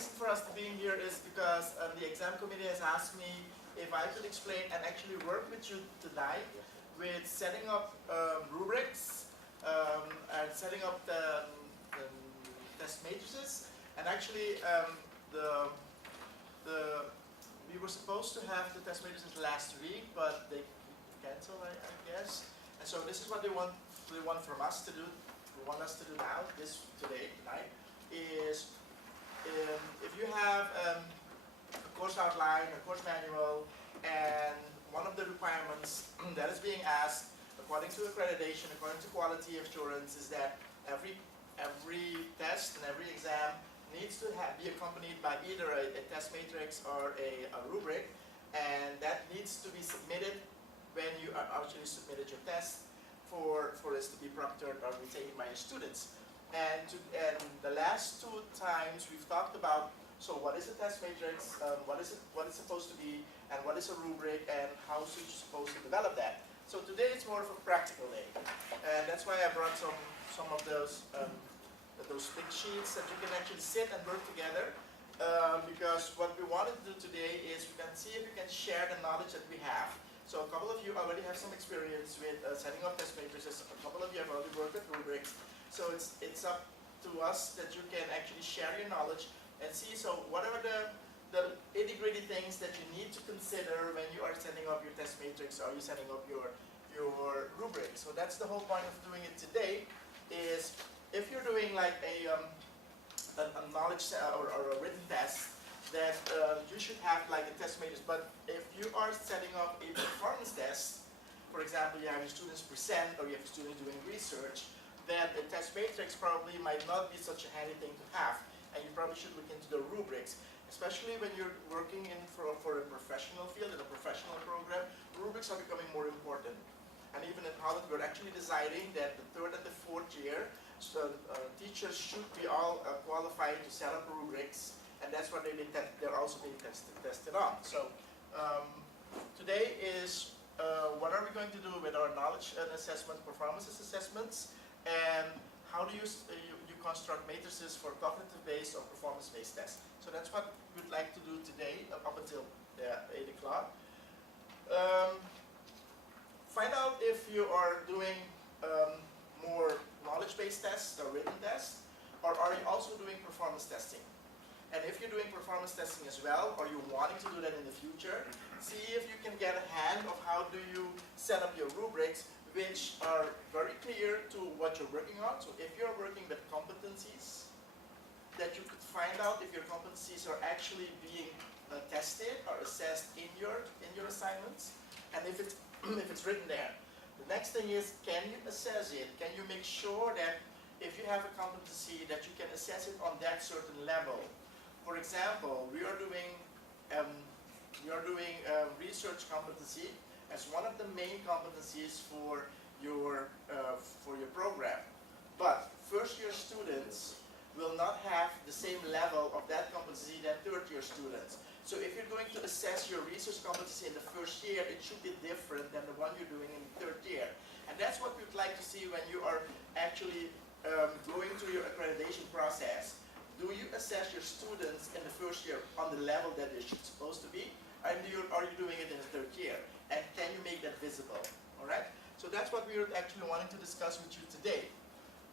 reason for us to being here is because the exam committee has asked me if I could explain and actually work with you tonight with setting up rubrics and setting up the test matrices. And actually, we were supposed to have the test matrices last week, but they canceled, I guess. And so this is what they want from us to do. They want us to do now, tonight, is if you have a course outline, a course manual, and one of the requirements that is being asked according to accreditation, according to quality assurance, is that every test and every exam needs to be accompanied by either a test matrix or a rubric, and that needs to be submitted when you actually submitted your test for this to be proctored or retained by your students. And the last two times we've talked about, so what is a test matrix, what it's supposed to be, and what is a rubric, and how should you supposed to develop that. So today it's more of a practical day, and that's why I brought some of those big sheets that you can actually sit and work together. Because what we want to do today is we can see if we can share the knowledge that we have. So a couple of you already have some experience with setting up test matrices. A couple of you have already worked with rubrics. So it's up to us that you can actually share your knowledge and see, so what are the nitty-gritty things that you need to consider when you are setting up your test matrix or you're setting up your rubric. So that's the whole point of doing it today, is if you're doing like a knowledge or a written test, that you should have like a test matrix. But if you are setting up a performance test, for example, you have your students present or you have your students doing research, then a test matrix probably might not be such a handy thing to have. And you probably should look into the rubrics, especially when you're working for a professional field, in a professional program. Rubrics are becoming more important. And even in Holland, we're actually deciding that the third and the fourth year, so teachers should be all qualified to set up rubrics, and that's what they're also being tested on. So today is what are we going to do with our knowledge and assessment, performances assessments, and how do you construct matrices for cognitive-based or performance-based tests. So that's what we'd like to do today up until 8 o'clock. Find out if you are doing more knowledge-based tests or written tests, or are you also doing performance testing? And if you're doing performance testing as well, or you're wanting to do that in the future, see if you can get a hand of how do you set up your rubrics, which are very clear to what you're working on. So if you're working with competencies, that you could find out if your competencies are actually being tested or assessed in your assignments, and if it's written there. The next thing is, can you assess it? Can you make sure that if you have a competency that you can assess it on that certain level? For example, we are doing research competency as one of the main competencies for your program. But first-year students will not have the same level of that competency than third-year students. So if you're going to assess your research competency in the first year, it should be different than the one you're doing in the third year. And that's what we'd like to see when you are actually going through your accreditation process. Do you assess your students in the first year on the level that they should supposed to be? And are you doing it in the third year? And can you make that visible? All right? So that's what we're actually wanting to discuss with you today.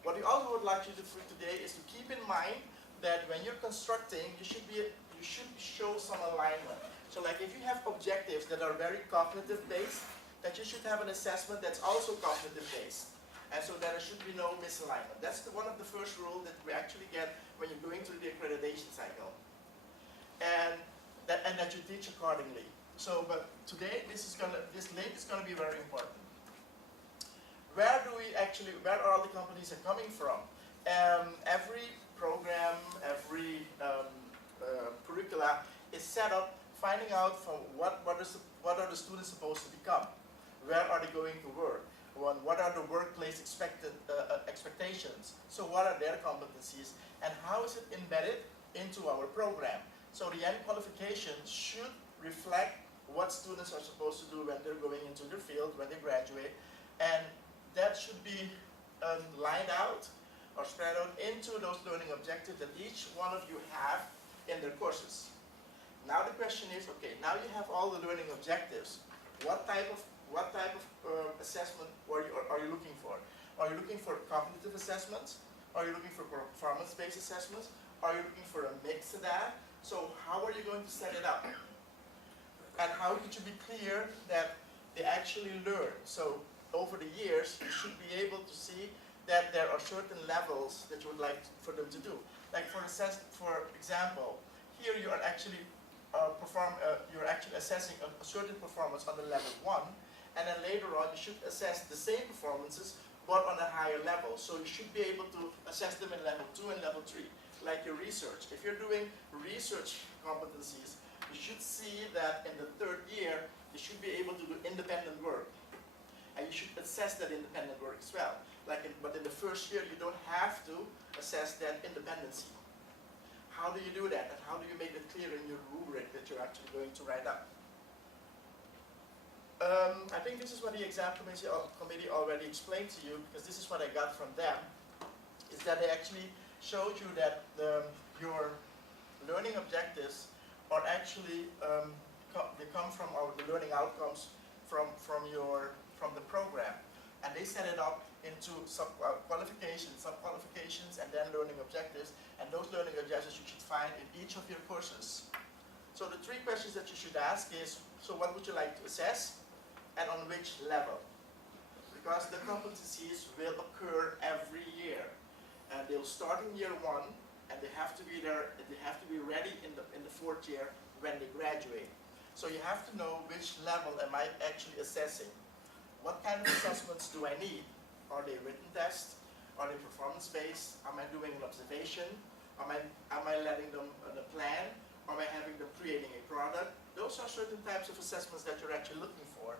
What we also would like you to do today is to keep in mind that when you're constructing, you should show some alignment. So like if you have objectives that are very cognitive based, that you should have an assessment that's also cognitive based. And so there should be no misalignment. That's one of the first rules that we actually get when you're going through the accreditation cycle. And that you teach accordingly. So, but today this link is gonna be very important. Where are all the companies are coming from? Every program, every curricula is set up finding out from what are the students supposed to become? Where are they going to work? What are the workplace expectations? So what are their competencies? And how is it embedded into our program? So the end qualifications should reflect what students are supposed to do when they're going into their field, when they graduate. And that should be lined out or spread out into those learning objectives that each one of you have in their courses. Now the question is, okay, now you have all the learning objectives. What type of assessment are you looking for? Are you looking for cognitive assessments? Are you looking for performance-based assessments? Are you looking for a mix of that? So how are you going to set it up? And how could you be clear that they actually learn? So over the years, you should be able to see that there are certain levels that you would like for them to do. Like for example, here you are actually you're actually assessing a certain performance on the level 1, and then later on you should assess the same performances but on a higher level. So you should be able to assess them in level 2 and level 3, like your research. If you're doing research competencies, you should see that in the 3rd year you should be able to do independent work, and you should assess that independent work as well. But in the 1st year you don't have to assess that independency. How do you do that, and how do you make it clear in your rubric that you're actually going to write up? I think this is what the exam committee already explained to you, because this is what I got from them, is that they actually showed you that your learning objectives are actually, they come from the learning outcomes from the program. And they set it up into qualifications, sub-qualifications, and then learning objectives. And those learning objectives you should find in each of your courses. So the 3 questions that you should ask is, so what would you like to assess, and on which level? Because the competencies will occur every year. And they'll start in year 1, and they have to be there, they have to be ready in the 4th year when they graduate. So you have to know which level am I actually assessing. What kind of assessments do I need? Are they written tests? Are they performance-based? Am I doing an observation? Am I letting them plan? Am I having them creating a product? Those are certain types of assessments that you're actually looking for.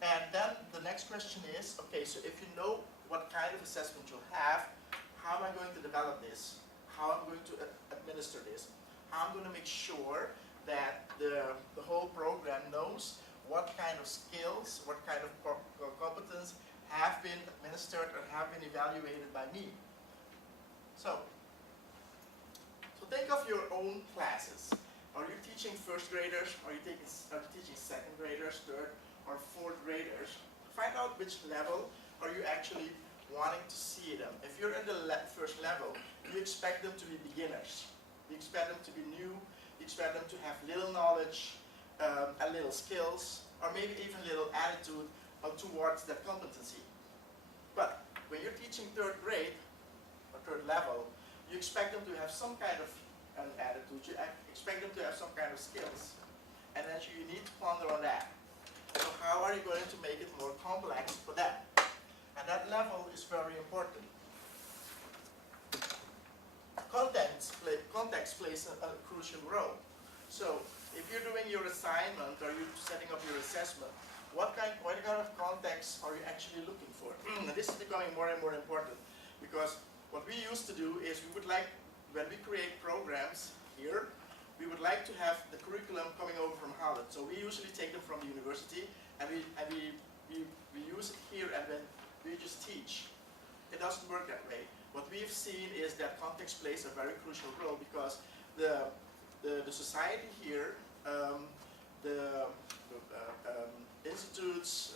And then the next question is, okay, so if you know what kind of assessment you'll have, how am I going to develop this? How am I going to administer this? How am I going to make sure that the whole program knows what kind of skills, what kind of competence have been administered or have been evaluated by me. So think of your own classes. Are you teaching 1st graders? Are you teaching 2nd graders, 3rd or 4th graders? Find out which level are you actually wanting to see them. If you're in the 1st level, you expect them to be beginners. You expect them to be new. You expect them to have little knowledge, a little skills, or maybe even a little attitude towards that competency. But when you're teaching 3rd grade, or 3rd level, you expect them to have some kind of an attitude, you expect them to have some kind of skills. And then you need to ponder on that. So how are you going to make it more complex for them? And that level is very important. Context plays a crucial role. So if you're doing your assignment or you're setting up your assessment, what kind of context are you actually looking for? This is becoming more and more important, because what we used to do is we would like, when we create programs here, we would like to have the curriculum coming over from Holland. So we usually take them from the university and we use it here, and then we just teach. It doesn't work that way. What we've seen is that context plays a very crucial role, because the society here, the institutes,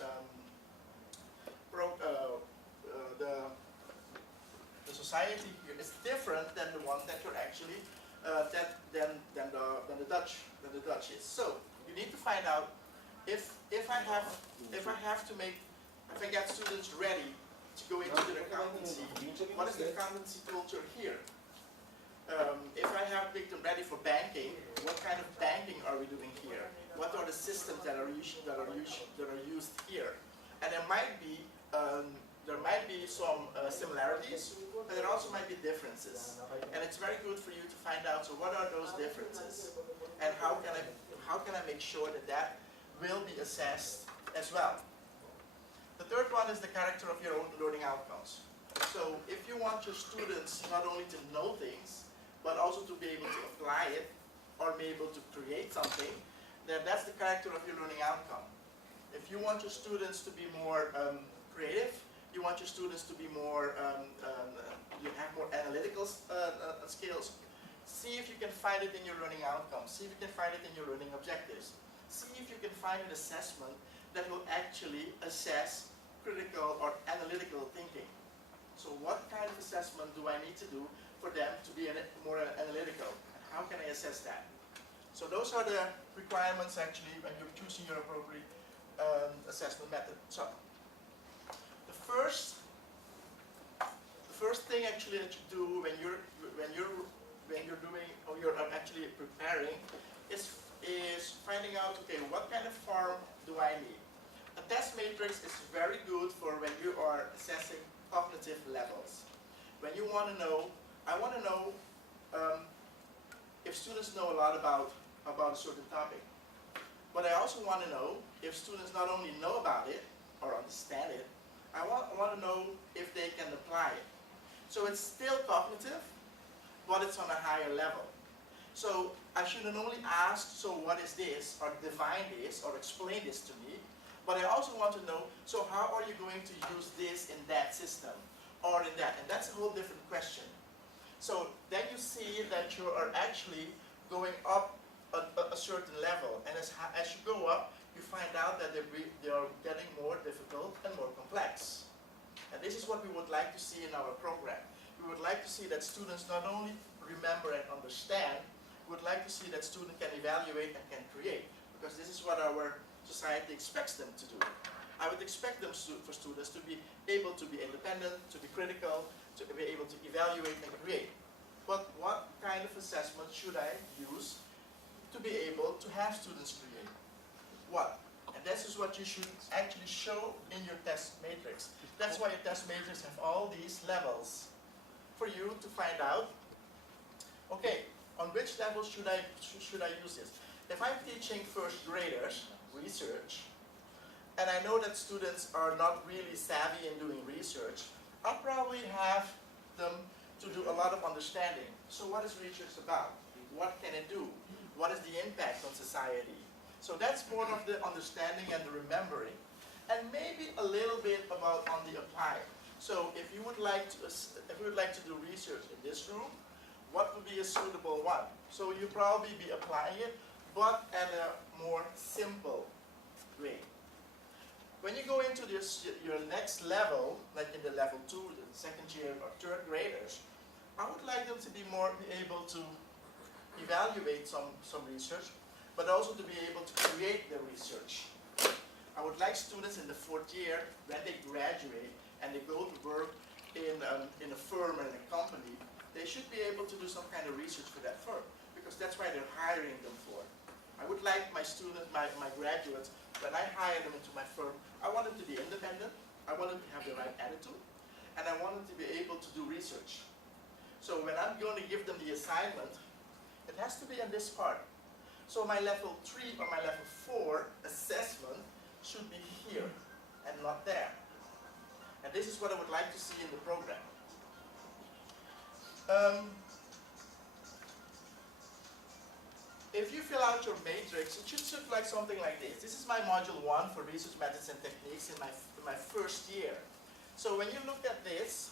the society here is different than the one that you're actually than the Dutch is. So you need to find out if I get students ready to go into the accountancy, what is the accountancy culture here? If I have make them ready for banking, what kind of banking are we doing here? What are the systems that are used here? And there might be some similarities, but there also might be differences. And it's very good for you to find out, so what are those differences? And how can I make sure that that will be assessed as well? The 3rd one is the character of your own learning outcomes. So if you want your students not only to know things, but also to be able to apply it, or be able to create something, then that's the character of your learning outcome. If you want your students to be more creative, you want your students to be more, you have more analytical skills, See if you can find it in your learning outcomes. See if you can find it in your learning objectives. See if you can find an assessment that will actually assess critical or analytical thinking. So what kind of assessment do I need to do for them to be more analytical? And how can I assess that? So those are the requirements actually when you're choosing your appropriate assessment method. So the first thing actually that you do when you're doing or you're actually preparing is finding out, okay, what kind of form do I need? A test matrix is very good for when you are assessing cognitive levels. When you want to know, I want to know if students know a lot about a certain topic. But I also want to know if students not only know about it or understand it, I want to know if they can apply it. So it's still cognitive, but it's on a higher level. So I shouldn't only ask, so what is this, or define this, or explain this to me, but I also want to know, so how are you going to use this in that system, or in that? And that's a whole different question. So then you see that you are actually going up a certain level, and as you go up, you find out that they are getting more difficult and more complex. And this is what we would like to see in our program. We would like to see that students not only remember and understand, we would like to see that students can evaluate and can create, because this is what our society expects them to do. I would expect them for students to be able to be independent, to be critical, to be able to evaluate and create. But what kind of assessment should I use to be able to have students create? What? And this is what you should actually show in your test matrix. That's why your test matrix have all these levels for you to find out, okay, on which level should I use this? If I'm teaching first graders research, and I know that students are not really savvy in doing research, I'll probably have them to do a lot of understanding. So what is research about? What can it do? What is the impact on society? So that's more of the understanding and the remembering. And maybe a little bit about on the applying. So if you would like to do research in this room, what would be a suitable one? So you'll probably be applying it, but at a more simple way. When you go into your next level, like in the level 2, the second year or third graders, I would like them to be able to evaluate some research, but also to be able to create the research. I would like students in the 4th year, when they graduate and they go to work in a firm or in a company, they should be able to do some kind of research for that firm, because that's why they're hiring them for. I would like my students, my graduates, when I hire them into my firm, I want them to be independent, I want them to have the right attitude, and I want them to be able to do research. So when I'm going to give them the assignment, it has to be in this part. So my level 3 or my level 4 assessment should be here and not there. And this is what I would like to see in the program. If you fill out your matrix, it should look like something like this. This is my module 1 for research methods and techniques in my first year. So when you look at this,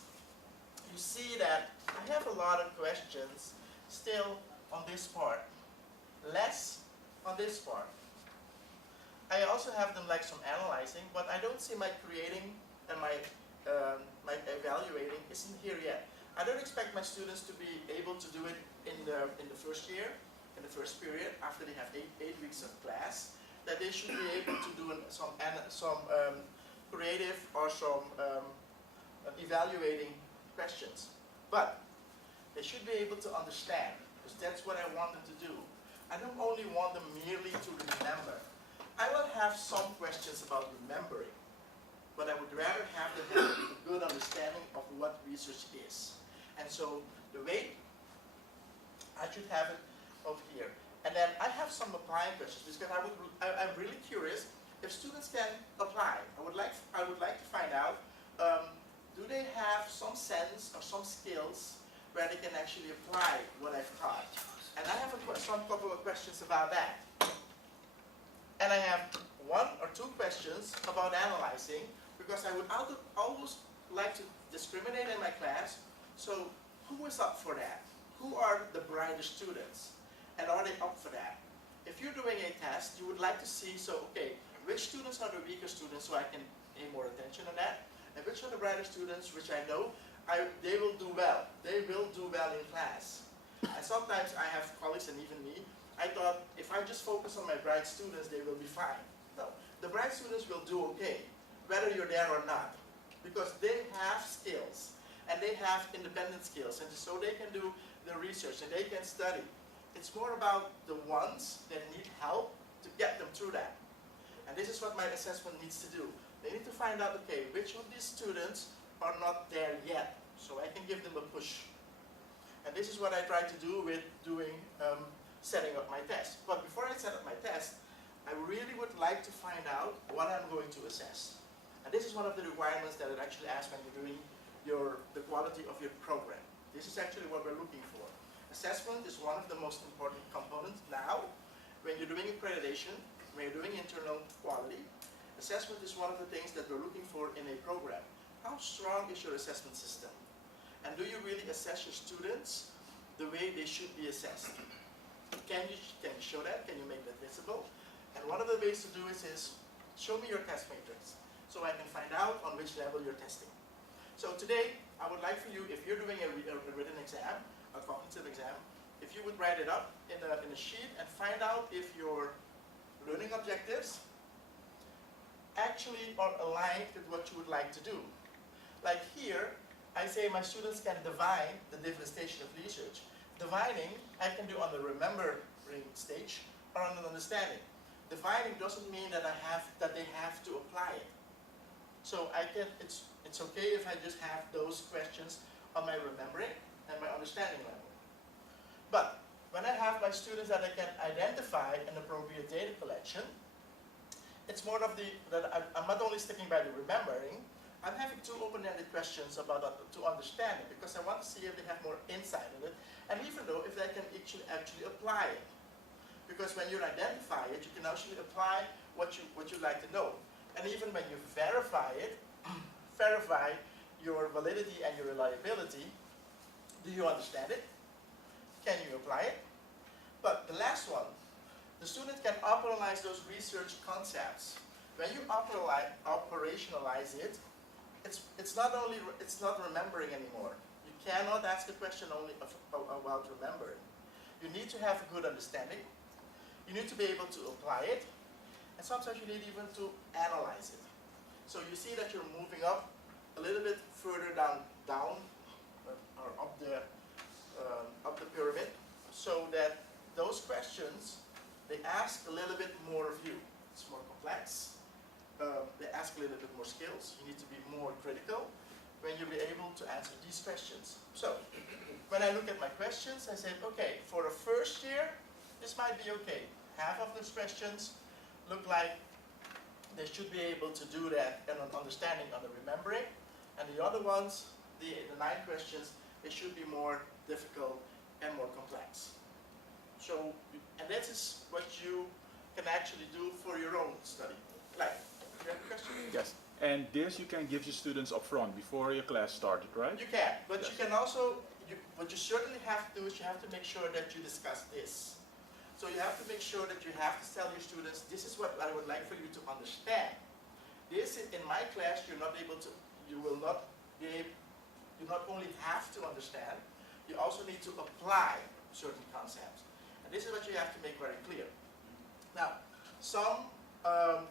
you see that I have a lot of questions still on this part, less on this part. I also have them like some analyzing, but I don't see my creating and my evaluating isn't here yet. I don't expect my students to be able to do it in the first year, in the first period, after they have eight weeks of class, that they should be able to do some creative or some evaluating questions. But they should be able to understand, because that's what I want them to do. I don't only want them merely to remember. I will have some questions about remembering, but I would rather have them have a good understanding of what research is. And so the way I should have it over here. And then I have some applying questions, because I'm really curious if students can apply. I would like to find out, do they have some sense or some skills where they can actually apply what I've taught? And I have some couple of questions about that. And I have 1 or 2 questions about analyzing, because I would always like to discriminate in my class. So who is up for that? Who are the brighter students? And are they up for that? If you're doing a test, you would like to see, so okay, which students are the weaker students so I can pay more attention on that? And which are the brighter students, which I know they will do well. They will do well in class. And sometimes I have colleagues, and even me, I thought if I just focus on my bright students, they will be fine. No, the bright students will do okay, whether you're there or not, because they have skills, and they have independent skills, and so they can do the research, and they can study. It's more about the ones that need help to get them through that. And this is what my assessment needs to do. They need to find out, okay, which of these students are not there yet, so I can give them a push. And this is what I try to do with doing, setting up my test. But before I set up my test, I really would like to find out what I'm going to assess. And this is one of the requirements that it actually asks when you're doing the quality of your program. This is actually what we're looking for. Assessment is one of the most important components now. When you're doing accreditation, when you're doing internal quality, assessment is one of the things that we're looking for in a program. How strong is your assessment system? And do you really assess your students the way they should be assessed? Can you show that? Can you make that visible? And one of the ways to do it is, show me your test matrix, so I can find out on which level you're testing. So today, I would like for you, if you're doing a written exam, a cognitive exam, if you would write it up in a sheet and find out if your learning objectives actually are aligned with what you would like to do. Like here, I say my students can divine the different stages of research. Divining, I can do on the remembering stage or on the understanding. Divining doesn't mean that they have to apply it. So it's okay if I just have those questions on my remembering and my understanding level. But when I have my students that I can identify an appropriate data collection, it's more of that I'm not only sticking by the remembering, I'm having two open-ended questions about to understand it, because I want to see if they have more insight in it, and even though if they can actually apply it. Because when you identify it, you can actually apply what you'd like to know. And even when you verify it, verify your validity and your reliability, do you understand it? Can you apply it? But the last one, the student can operationalize those research concepts. When you operationalize it, it's not remembering anymore. You cannot ask a question only about remembering. You need to have a good understanding. You need to be able to apply it, and sometimes you need even to analyze it. So you see that you're moving up a little bit further down or up the pyramid, so that those questions, they ask a little bit more of you. It's more complex. They ask a little bit more skills. You need to be more critical when you'll be able to answer these questions. So when I look at my questions, I say, okay, for a first year, this might be okay. Half of those questions look like they should be able to do that and an understanding on the remembering. And the other ones, the 9 questions, they should be more difficult and more complex. So, and that is what you can actually do for your own study. Like, do you have a question? Yes, and this you can give your students up front before your class started, right? You can, but yes. You can also, what you certainly have to do is you have to make sure that you discuss this. So you have to make sure that you have to tell your students, this is what I would like for you to understand. This, in my class, you will not be able, you not only have to understand, you also need to apply certain concepts. And this is what you have to make very clear. Now, some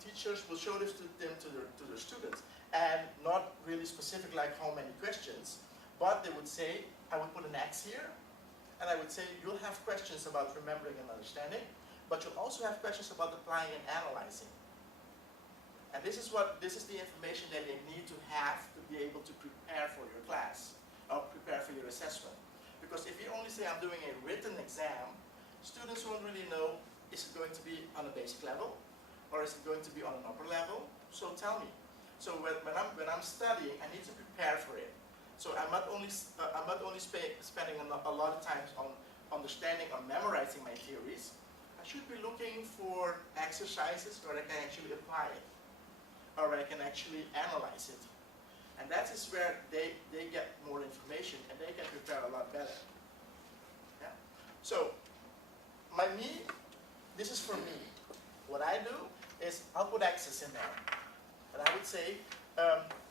teachers will show this to their students, and not really specific like how many questions, but they would say, I would put an X here, and I would say you'll have questions about remembering and understanding, but you'll also have questions about applying and analyzing. And this is the information that they need to have to be able to prepare for your class, or prepare for your assessment. Because if you only say I'm doing a written exam, students won't really know, is it going to be on a basic level, or is it going to be on an upper level? So tell me. So when I'm studying, I need to prepare for it. So I'm not only spending a lot of time on understanding or memorizing my theories. I should be looking for exercises where I can actually apply it, or where I can actually analyze it. And that is where they get more information and they can prepare a lot better. Yeah? is I'll put X's in there. And I would say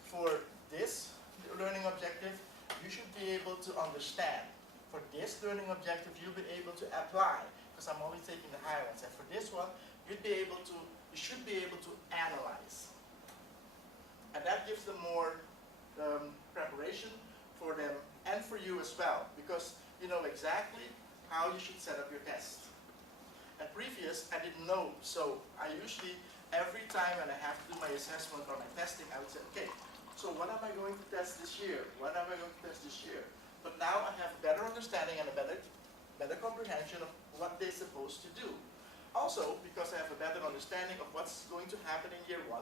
for this learning objective, you should be able to understand. For this learning objective, you'll be able to apply, because I'm only taking the higher ones. And for this one, you should be able to analyze. And that gives them more preparation for them and for you as well, because you know exactly how you should set up your test. At previous, I didn't know, so I usually, every time when I have to do my assessment or my testing, I would say, okay, so what am I going to test this year? What am I going to test this year? But now I have a better understanding and a better comprehension of what they're supposed to do. Also, because I have a better understanding of what's going to happen in year 1,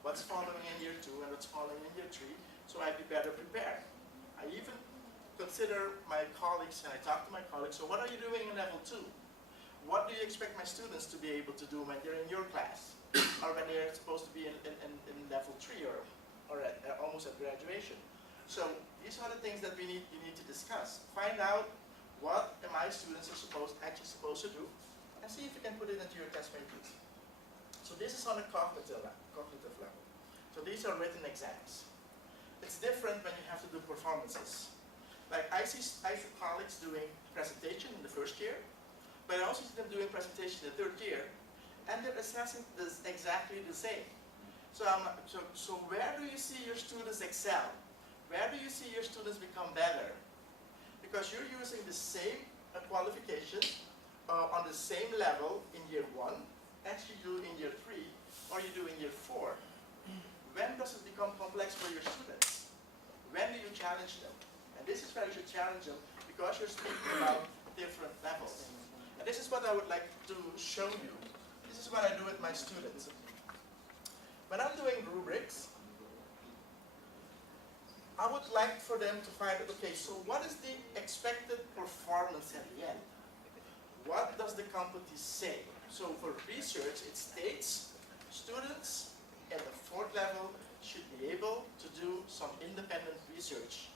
what's following in year 2, and what's following in year 3, so I'd be better prepared. I even consider my colleagues, and I talk to my colleagues, so what are you doing in level 2? What do you expect my students to be able to do when they're in your class? Or when they're supposed to be in level 3 or almost at graduation? So these are the things that you need to discuss. Find out what my students are actually supposed to do, and see if you can put it into your test matrix. So this is on a cognitive level. So these are written exams. It's different when you have to do performances. Like I see colleagues doing presentation in the first year, but I also see them doing presentation in the third year, and they're assessing this exactly the same. So where do you see your students excel? Where do you see your students become better? Because you're using the same qualifications on the same level in year 1 as you do in year 3 or you do in year 4. When does it become complex for your students? When do you challenge them? And this is where you should challenge them, because you're speaking about different levels. And this is what I would like to show you. This is what I do with my students. When I'm doing rubrics, I would like for them to find out, okay, so what is the expected performance at the end? What does the company say? So for research, it states students at the 4th level should be able to do some independent research,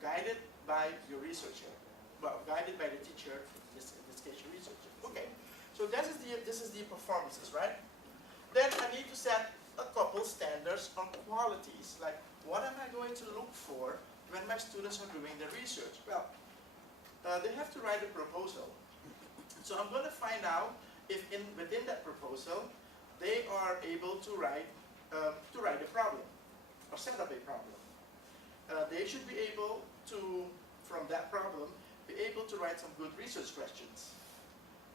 guided by your researcher, well, guided by the teacher, in this case your researcher. Okay, so this is the performances, right? Then I need to set a couple standards on qualities, like what am I going to look for when my students are doing their research? Well, they have to write a proposal. So I'm going to find out if within that proposal they are able to write a problem or set up a problem. They should be able to, from that problem, be able to write some good research questions.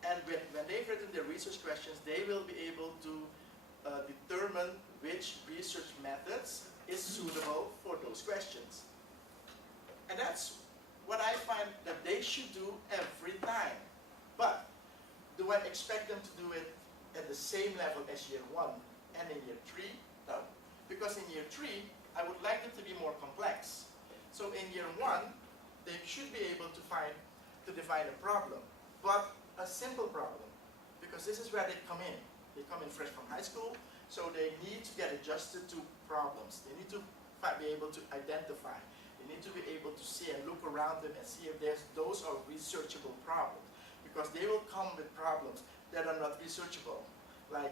And when they've written their research questions, they will be able to determine which research methods is suitable for those questions. And that's what I find that they should do every time. But do I expect them to do it at the same level as year 1 and in year 3? No. Because in year 3, I would like them to be more complex. So in year 1, they should be able to define a problem, but a simple problem. Because this is where they come in. They come in fresh from high school, so they need to get adjusted to problems. They need to be able to identify. They need to be able to see and look around them and see if those are researchable problems. Because they will come with problems that are not researchable. Like,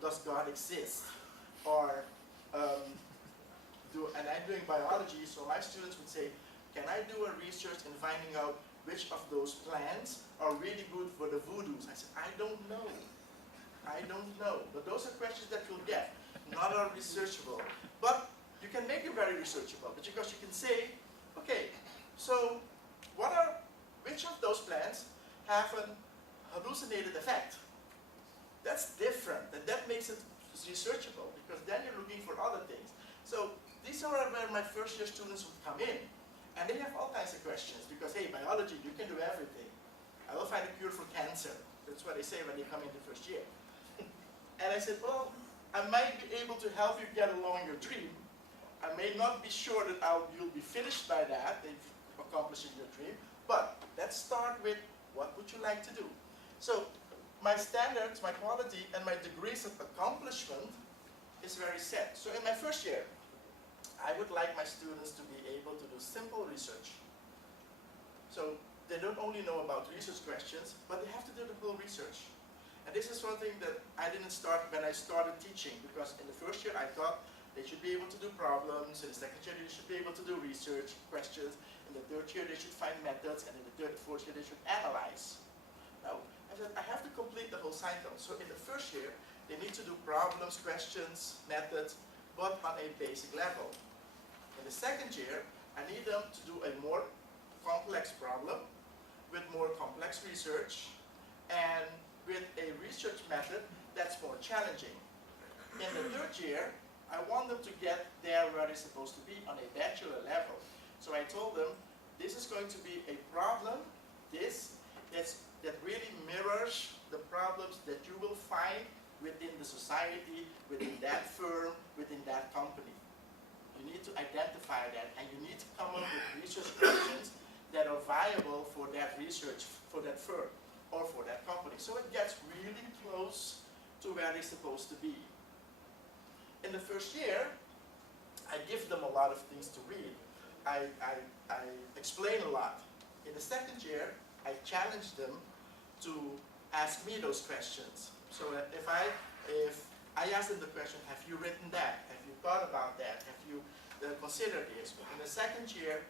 does God exist? Or, and I'm doing biology, so my students would say, can I do a research in finding out which of those plants are really good for the voodoos? I said, I don't know. I don't know. But those are questions that you'll get, not are researchable. But you can make it very researchable, because you can say, okay, so which of those plants have an hallucinated effect? That's different, and that makes it researchable, because then you're looking for other things. So these are where my first year students would come in, and they have all kinds of questions, because hey, biology, you can do everything. I will find a cure for cancer. That's what they say when they come in the first year. And I said, well, I might be able to help you get along your dream. I may not be sure that you'll be finished by that, if accomplishing your dream, but let's start with what would you like to do? So my standards, my quality, and my degrees of accomplishment is very set. So in my first year, I would like my students to be able to do simple research. So they don't only know about research questions, but they have to do the whole research. And this is one thing that I didn't start when I started teaching, because in the first year I thought they should be able to do problems, in the second year they should be able to do research questions, in the third year they should find methods, and in the fourth year they should analyze. Now, I said I have to complete the whole cycle. So in the first year, they need to do problems, questions, methods, but on a basic level. In the second year, I need them to do a more complex problem with more complex research and with a research method that's more challenging. In the third year, I want them to get there where they're supposed to be on a bachelor level. So I told them, this is going to be a problem, that really mirrors the problems that you will find within the society, within that firm, within that company. You need to identify that, and you need to come up with research questions that are viable for that research, for that firm, or for that company. So it gets really close to where they're supposed to be. In the first year, I give them a lot of things to read. I explain a lot. In the second year, I challenge them to ask me those questions. So if I ask them the question, have you written that? Have you thought about that? Have you considered this? In the second year,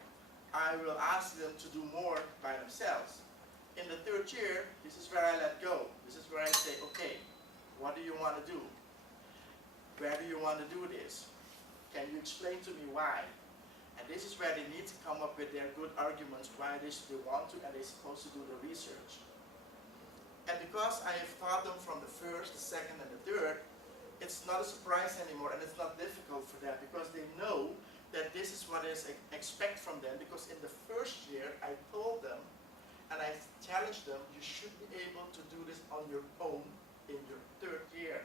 I will ask them to do more by themselves. In the third year, this is where I let go. This is where I say, okay, what do you want to do? Where do you want to do this? Can you explain to me why? And this is where they need to come up with their good arguments why they want to and they're supposed to do the research. And because I have taught them from the first, the second, and the third, it's not a surprise anymore, and it's not difficult for them because they know that this is what is expect from them. Because in the first year, I told them and I challenged them, you should be able to do this on your own in your third year.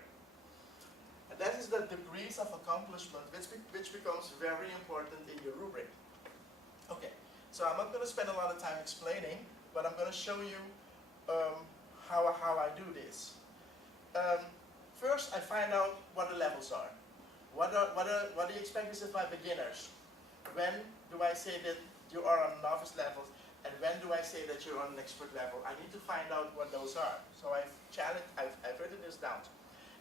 And that is the degrees of accomplishment, which becomes very important in your rubric. Okay, so I'm not going to spend a lot of time explaining, but I'm going to show you how I do this. First, I find out what the levels are. What do you expect is of my beginners? When do I say that you are on novice levels? And when do I say that you're on an expert level? I need to find out what those are. So I've written this down.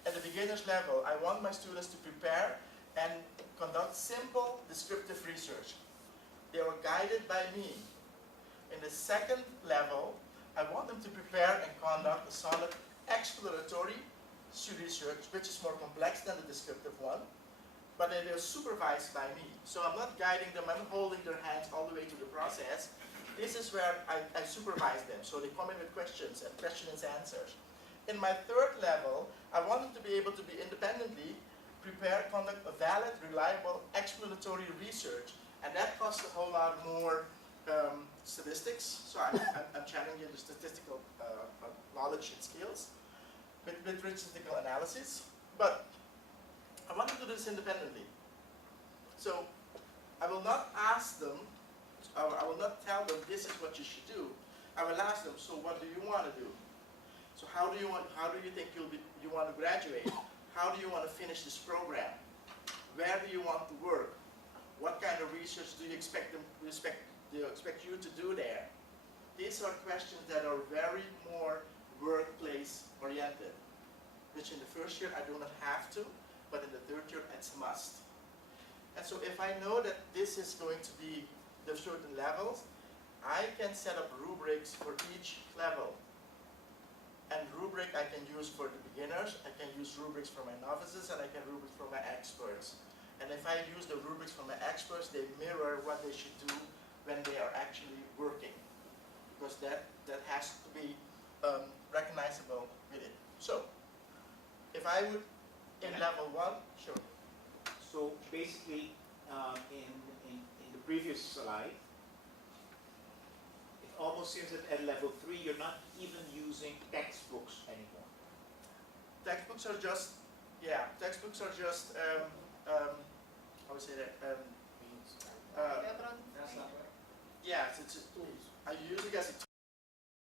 At the beginner's level, I want my students to prepare and conduct simple descriptive research. They are guided by me. In the second level, I want them to prepare and conduct a solid exploratory research, which is more complex than the descriptive one, but they are supervised by me. So I'm not guiding them, I'm holding their hands all the way to the process. This is where I supervise them. So they come in with questions and answers. In my third level, I want them to be able to be independently prepare, conduct a valid, reliable, explanatory research. And that costs a whole lot more statistics. So I'm challenging the statistical knowledge and skills with statistical analysis. But I want them to do this independently. So I will not ask them, I will not tell them this is what you should do. I will ask them, so what do you want to do? So how do you think you want to graduate? How do you want to finish this program? Where do you want to work? What kind of research do you expect you to do there? These are questions that are very more workplace oriented, which in the first year I do not have to, but in the third year it's a must. And so if I know that this is going to be the certain levels, I can set up rubrics for each level. And rubric I can use for the beginners, I can use rubrics for my novices, and I can rubrics for my experts. And if I use the rubrics for my experts, they mirror what they should do when they are actually working. Because that has to be recognizable with it. So, if I would, in level 1, sure. So basically, in the previous slide, it almost seems that at level 3 you're not even using textbooks anymore. Textbooks are just, how would say that? Yeah, I use it as a tool. I use it as a tool.